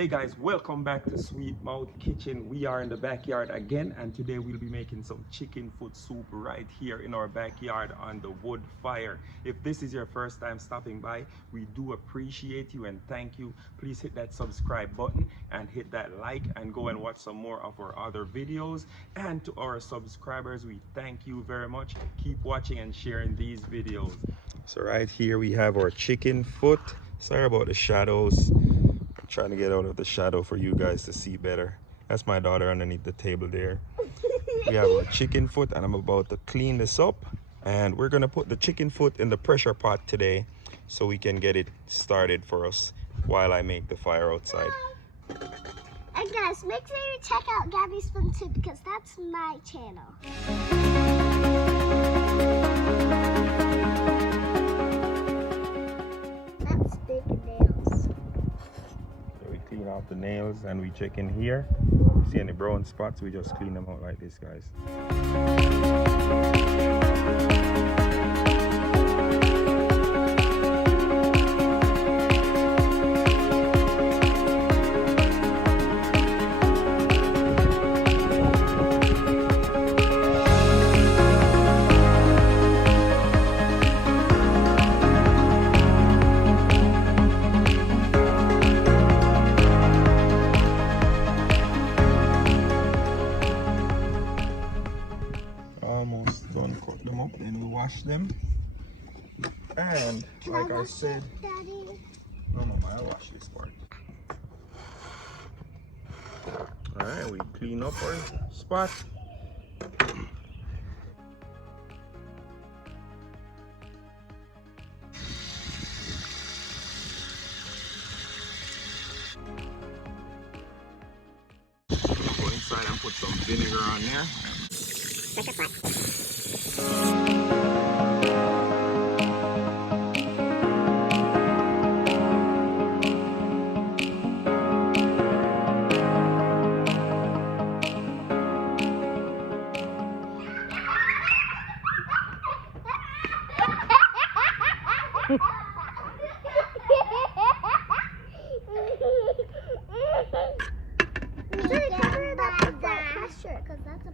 Hey guys, welcome back to Sweet Mouth Kitchen. We are in the backyard again, and today we'll be making some chicken foot soup right here in our backyard on the wood fire. If this is your first time stopping by, we do appreciate you and thank you. Please hit that subscribe button and hit that like and go and watch some more of our other videos. And to our subscribers, we thank you very much. Keep watching and sharing these videos. So right here we have our chicken foot. Sorry about the shadows. Trying to get out of the shadow for you guys to see better. That's my daughter underneath the table there. We have our chicken foot and I'm about to clean this up, and we're gonna put the chicken foot in the pressure pot today so we can get it started for us while I make the fire outside. And guys, make sure you check out Gabby's Fun too, because that's my channel. That's big nails. We clean off the nails and we check in here. See any brown spots, we just clean them out like this, guys. Almost done, cut them up, then we wash them. And like I said, Daddy? no mama, I'll wash this part. Alright, we clean up our spot. Go inside and put some vinegar on there.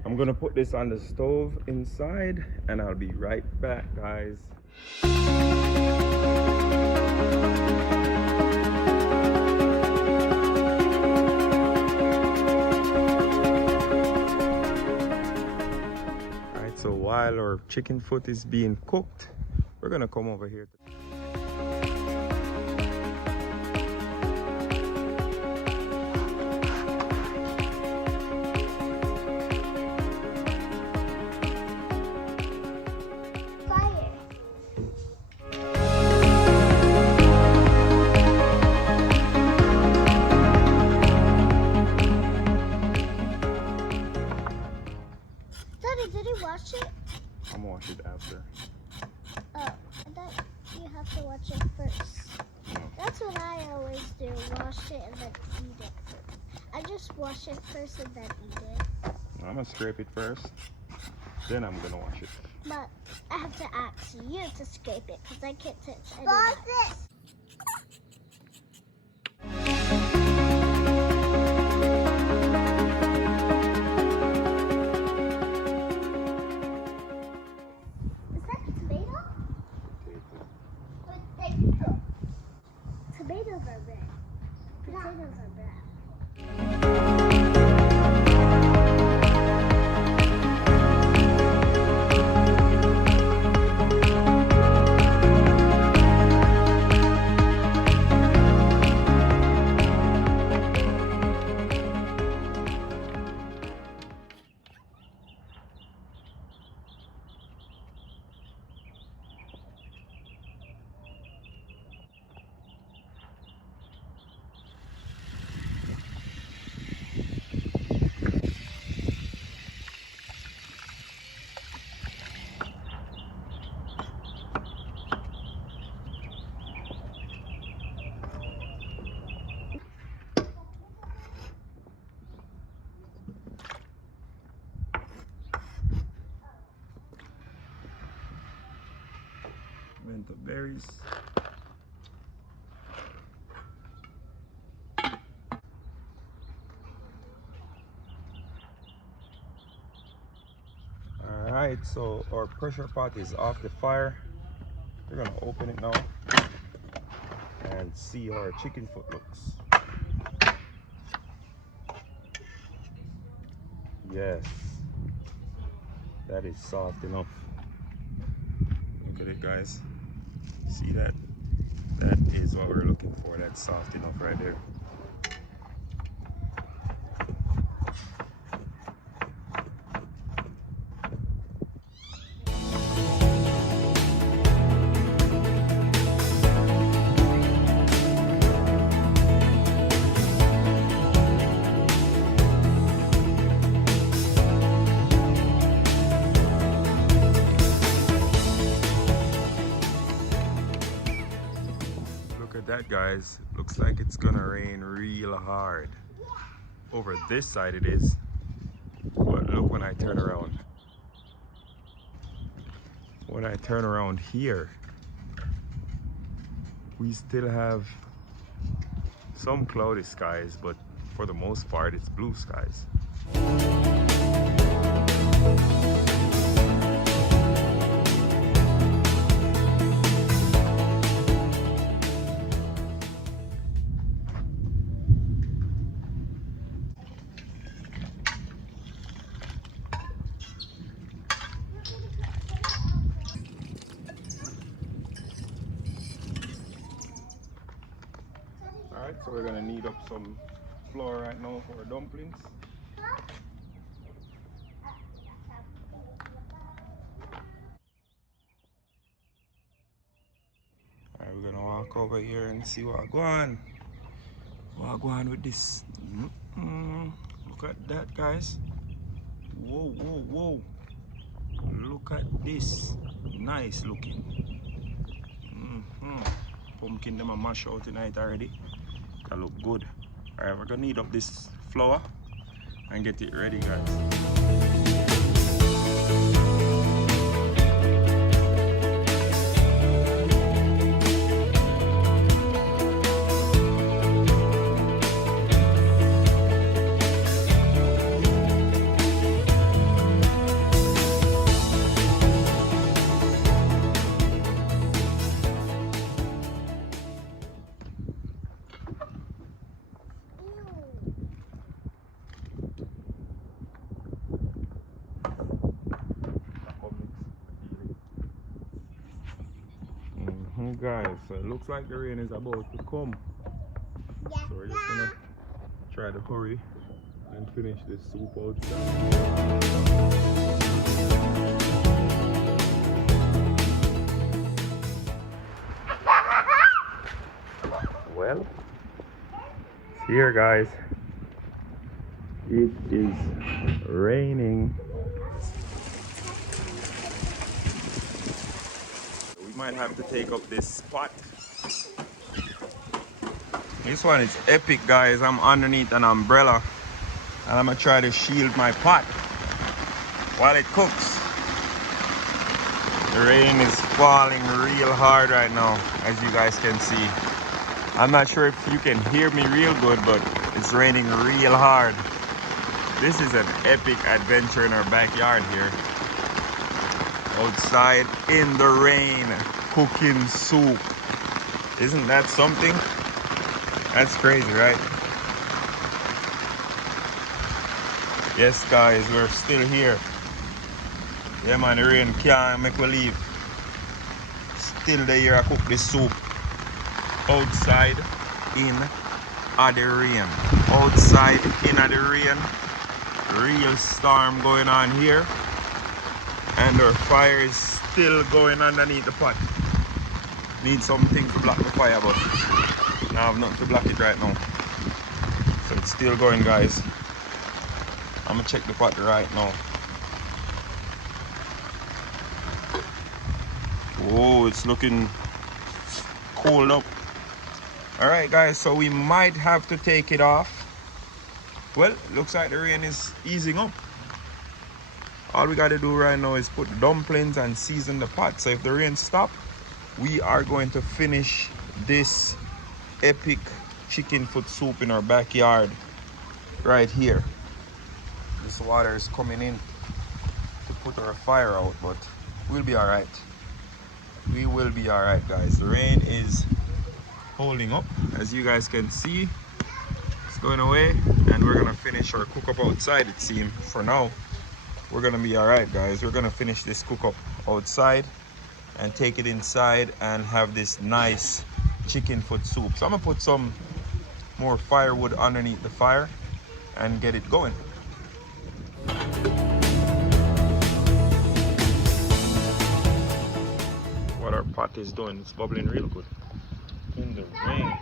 I'm gonna put this on the stove inside and I'll be right back, guys. Alright, so while our chicken foot is being cooked, we're gonna come over here. Did you wash it? I'm gonna wash it after. Oh, I thought you have to wash it first. No. That's what I always do, wash it and then eat it first. I just wash it first and then eat it. I'm gonna scrape it first, then I'm gonna wash it. But I have to ask you to scrape it because I can't touch it. Tomatoes are red. Potatoes are brown. Pimento berries. right, so our pressure pot is off the fire. We're gonna open it now and see how our chicken foot looks. Yes, that is soft enough. Look at it, guys. See that? That is what we're looking for. That's soft enough right there. Look at that, guys. Looks like it's gonna rain real hard. Over this side it is, but look when I turn around. When I turn around here, we still have some cloudy skies, but for the most part it's blue skies. All right, so we're gonna knead up some flour right now for our dumplings. All right, we're gonna walk over here and see what I go on. What I go on with this. Look at that, guys. Whoa, whoa, whoa. Look at this. Nice looking. Pumpkin them a mash out tonight already. That look good. All right, we're gonna knead up this flour and get it ready, guys. Guys, so it looks like the rain is about to come. So we're just gonna try to hurry and finish this soup outside. Well, it's here, guys. It is raining. Might have to take up this pot. This one is epic, guys. I'm underneath an umbrella and I'm gonna try to shield my pot while it cooks. The rain is falling real hard right now, as you guys can see. I'm not sure if you can hear me real good, but it's raining real hard. This is an epic adventure in our backyard here. Outside in the rain, cooking soup. Isn't that something? That's crazy, right? Yes, guys, we're still here. Yeah, man, the rain can't make we leave. Still there here, I cook this soup. Outside in the rain. Outside in the rain. Real storm going on here. And our fire is still going underneath the pot. Need something to block the fire, but I have nothing to block it right now. So it's still going, guys. I'm gonna check the pot right now. Whoa, it's looking cold up. All right, guys, so we might have to take it off. Well, it looks like the rain is easing up. All we got to do right now is put dumplings and season the pot. So if the rain stops, we are going to finish this epic chicken foot soup in our backyard right here. This water is coming in. to put our fire out, but we'll be all right. We will be all right, guys. The rain is holding up, as you guys can see. It's going away, and we're gonna finish our cook up outside. It seems for now we're gonna be all right, guys. We're gonna finish this cook up outside and take it inside and have this nice chicken foot soup. So I'm gonna put some more firewood underneath the fire and get it going. What our pot is doing, it's bubbling real good in the rain.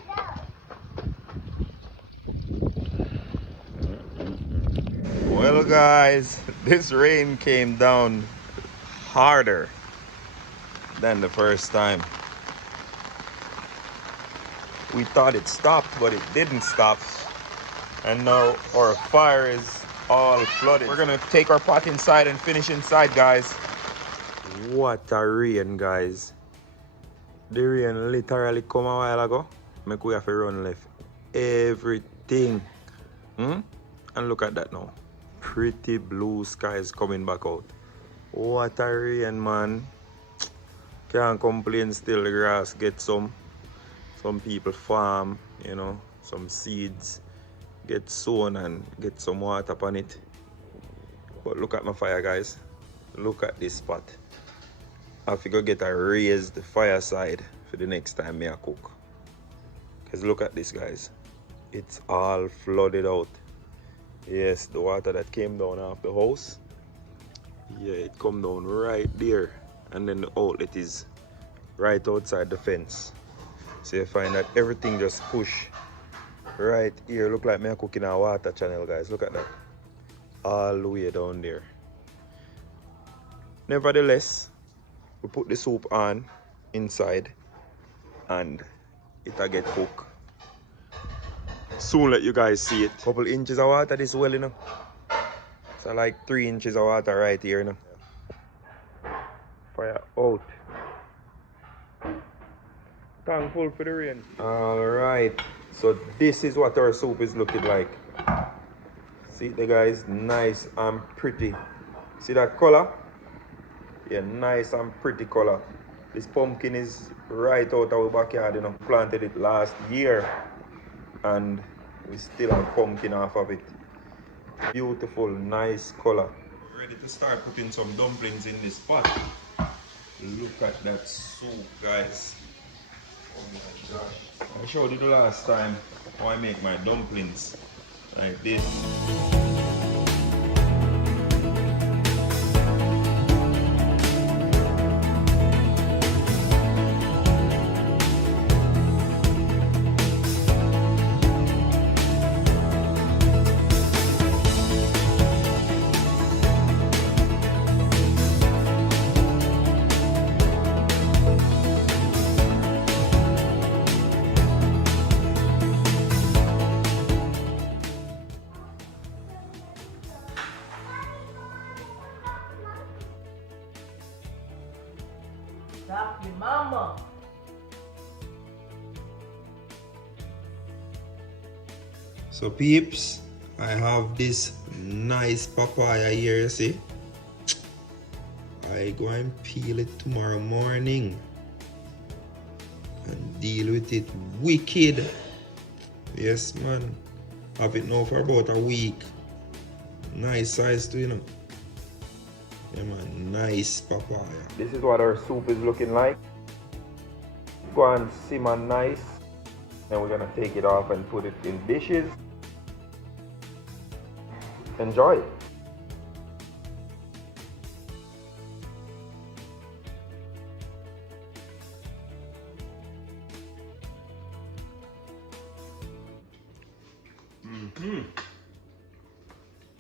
Well, guys, this rain came down harder than the first time. We thought it stopped, but it didn't stop. And now our fire is all flooded. We're gonna take our pot inside and finish inside, guys. What a rain, guys. The rain literally come a while ago. Make we have to run left everything. And look at that now. Pretty blue skies coming back out. What a rain, man. Can't complain still. The grass get some people farm, you know, some seeds get sown and get some water upon it. But look at my fire, guys. Look at this spot. I have to go get a raised fireside for the next time I cook. Because look at this, guys. It's all flooded out. Yes, the water that came down off the house. Yeah, it come down right there. And then the outlet is right outside the fence. So you find that everything just push right here. Look like me cooking a water channel, guys. Look at that. All the way down there. Nevertheless, we put the soup on inside and it'll get cooked. Soon let you guys see it. Couple inches of water this well, you know. So like 3 inches of water right here, you know. Fire out. Thankful for the rain. Alright, so this is what our soup is looking like. See the guys, nice and pretty. See that color? Yeah, nice and pretty color. This pumpkin is right out of our backyard, you know. Planted it last year and we still have pumpkin off of it. Beautiful, nice color. Ready to start putting some dumplings in this pot. Look at that soup, guys. Oh my gosh. I showed you the last time how I make my dumplings like this. Stop your mama. So peeps, I have this nice papaya here, you see. I go and peel it tomorrow morning and deal with it wicked. Yes man, have it now for about a week. Nice size too, you know. Yeah man, nice papaya. This is what our soup is looking like. Go and simmer nice. Then we're gonna take it off and put it in dishes. Enjoy.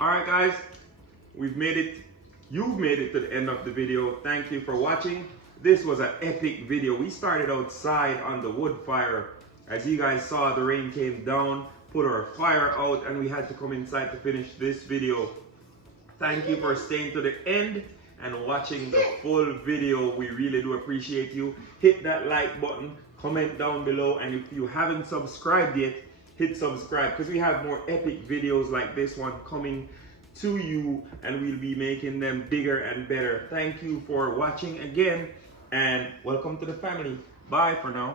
Alright guys, we've made it. You've made it to the end of the video. Thank you for watching. This was an epic video. We started outside on the wood fire. As you guys saw, the rain came down, put our fire out, and we had to come inside to finish this video. Thank you for staying to the end and watching the full video. We really do appreciate you. Hit that like button, comment down below, and if you haven't subscribed yet, hit subscribe because we have more epic videos like this one coming to you, and we'll be making them bigger and better. Thank you for watching again, and welcome to the family. Bye for now.